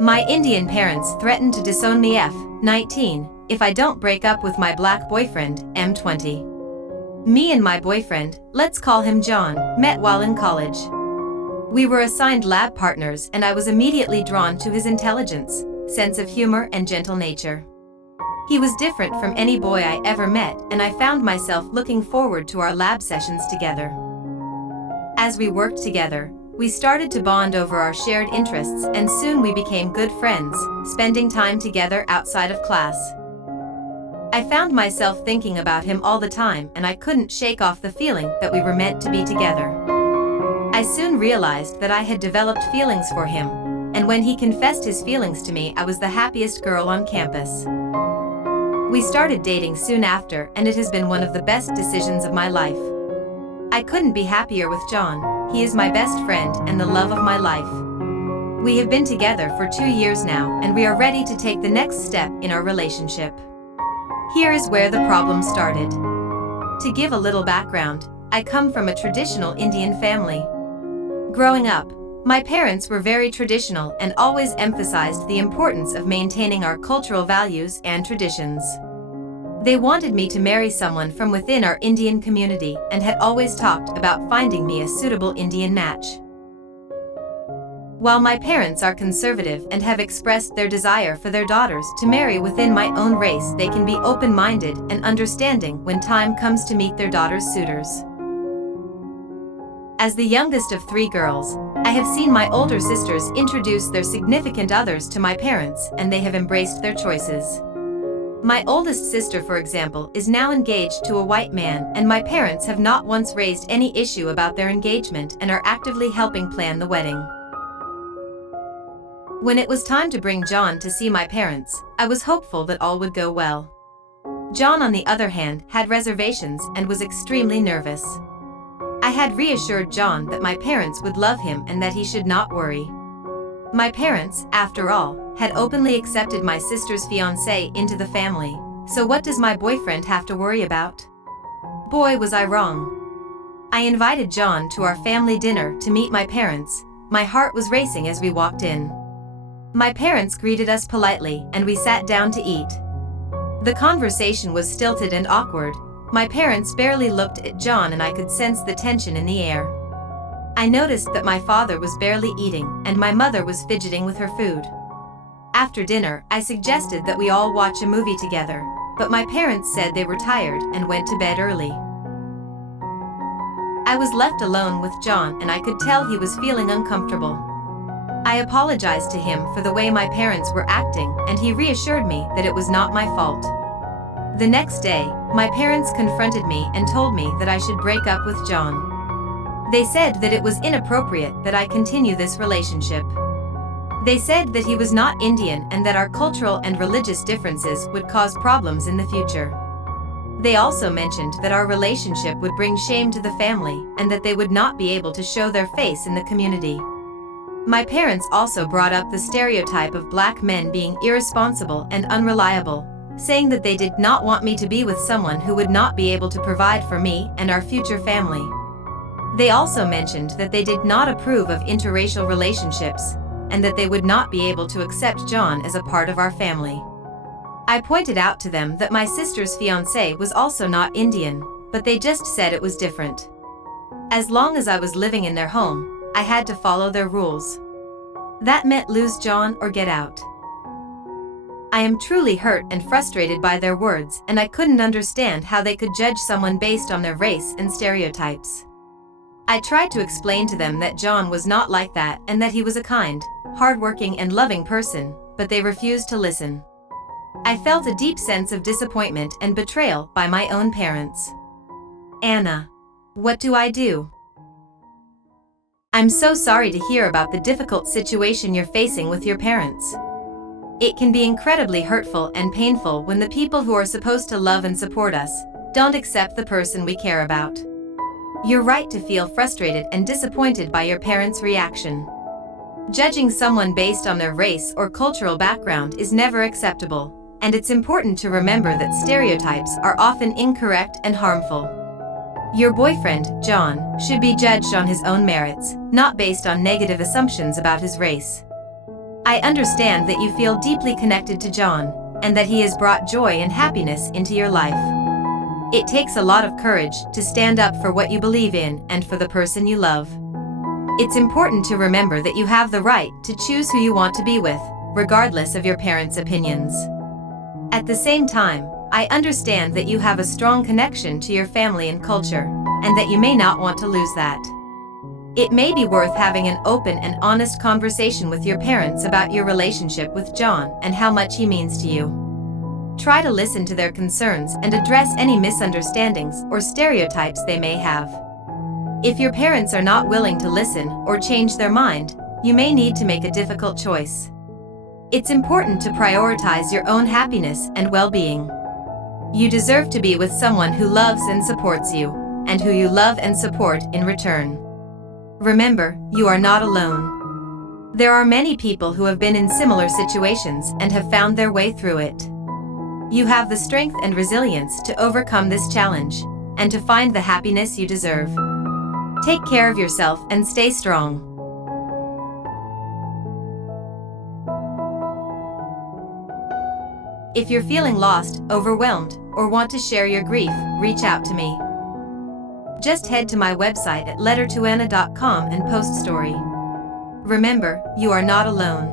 My Indian parents threatened to disown me (19) if I don't break up with my black boyfriend (20). Me and my boyfriend, let's call him John, met while in college. We were assigned lab partners and I was immediately drawn to his intelligence, sense of humor and gentle nature. He was different from any boy I ever met and I found myself looking forward to our lab sessions together. As we worked together, we started to bond over our shared interests and soon we became good friends, spending time together outside of class. I found myself thinking about him all the time and I couldn't shake off the feeling that we were meant to be together. I soon realized that I had developed feelings for him, and when he confessed his feelings to me, I was the happiest girl on campus. We started dating soon after and it has been one of the best decisions of my life. I couldn't be happier with John. He is my best friend and the love of my life. We have been together for 2 years now and we are ready to take the next step in our relationship. Here is where the problem started. To give a little background, I come from a traditional Indian family. Growing up, my parents were very traditional and always emphasized the importance of maintaining our cultural values and traditions. They wanted me to marry someone from within our Indian community and had always talked about finding me a suitable Indian match. While my parents are conservative and have expressed their desire for their daughters to marry within my own race, they can be open-minded and understanding when time comes to meet their daughters' suitors. As the youngest of 3 girls, I have seen my older sisters introduce their significant others to my parents and they have embraced their choices. My oldest sister, for example, is now engaged to a white man and my parents have not once raised any issue about their engagement and are actively helping plan the wedding. When it was time to bring John to see my parents, I was hopeful that all would go well. John, on the other hand, had reservations and was extremely nervous. I had reassured John that my parents would love him and that he should not worry. My parents, after all, had openly accepted my sister's fiancé into the family, so what does my boyfriend have to worry about? Boy, was I wrong. I invited John to our family dinner to meet my parents. My heart was racing as we walked in. My parents greeted us politely and we sat down to eat. The conversation was stilted and awkward. My parents barely looked at John and I could sense the tension in the air. I noticed that my father was barely eating and my mother was fidgeting with her food. After dinner, I suggested that we all watch a movie together, but my parents said they were tired and went to bed early. I was left alone with John and I could tell he was feeling uncomfortable. I apologized to him for the way my parents were acting and he reassured me that it was not my fault. The next day, my parents confronted me and told me that I should break up with John. They said that it was inappropriate that I continue this relationship. They said that he was not Indian and that our cultural and religious differences would cause problems in the future. They also mentioned that our relationship would bring shame to the family and that they would not be able to show their face in the community. My parents also brought up the stereotype of black men being irresponsible and unreliable, saying that they did not want me to be with someone who would not be able to provide for me and our future family. They also mentioned that they did not approve of interracial relationships, and that they would not be able to accept John as a part of our family. I pointed out to them that my sister's fiancé was also not Indian, but they just said it was different. As long as I was living in their home, I had to follow their rules. That meant lose John or get out. I am truly hurt and frustrated by their words, and I couldn't understand how they could judge someone based on their race and stereotypes. I tried to explain to them that John was not like that and that he was a kind, hardworking and loving person, but they refused to listen. I felt a deep sense of disappointment and betrayal by my own parents. Anna, what do I do? I'm so sorry to hear about the difficult situation you're facing with your parents. It can be incredibly hurtful and painful when the people who are supposed to love and support us don't accept the person we care about. You're right to feel frustrated and disappointed by your parents' reaction. Judging someone based on their race or cultural background is never acceptable, and it's important to remember that stereotypes are often incorrect and harmful. Your boyfriend, John, should be judged on his own merits, not based on negative assumptions about his race. I understand that you feel deeply connected to John, and that he has brought joy and happiness into your life. It takes a lot of courage to stand up for what you believe in and for the person you love. It's important to remember that you have the right to choose who you want to be with, regardless of your parents' opinions. At the same time, I understand that you have a strong connection to your family and culture, and that you may not want to lose that. It may be worth having an open and honest conversation with your parents about your relationship with John and how much he means to you. Try to listen to their concerns and address any misunderstandings or stereotypes they may have. If your parents are not willing to listen or change their mind, you may need to make a difficult choice. It's important to prioritize your own happiness and well-being. You deserve to be with someone who loves and supports you, and who you love and support in return. Remember, you are not alone. There are many people who have been in similar situations and have found their way through it. You have the strength and resilience to overcome this challenge, and to find the happiness you deserve. Take care of yourself and stay strong. If you're feeling lost, overwhelmed, or want to share your grief, reach out to me. Just head to my website at lettertoanna.com and post story. Remember, you are not alone.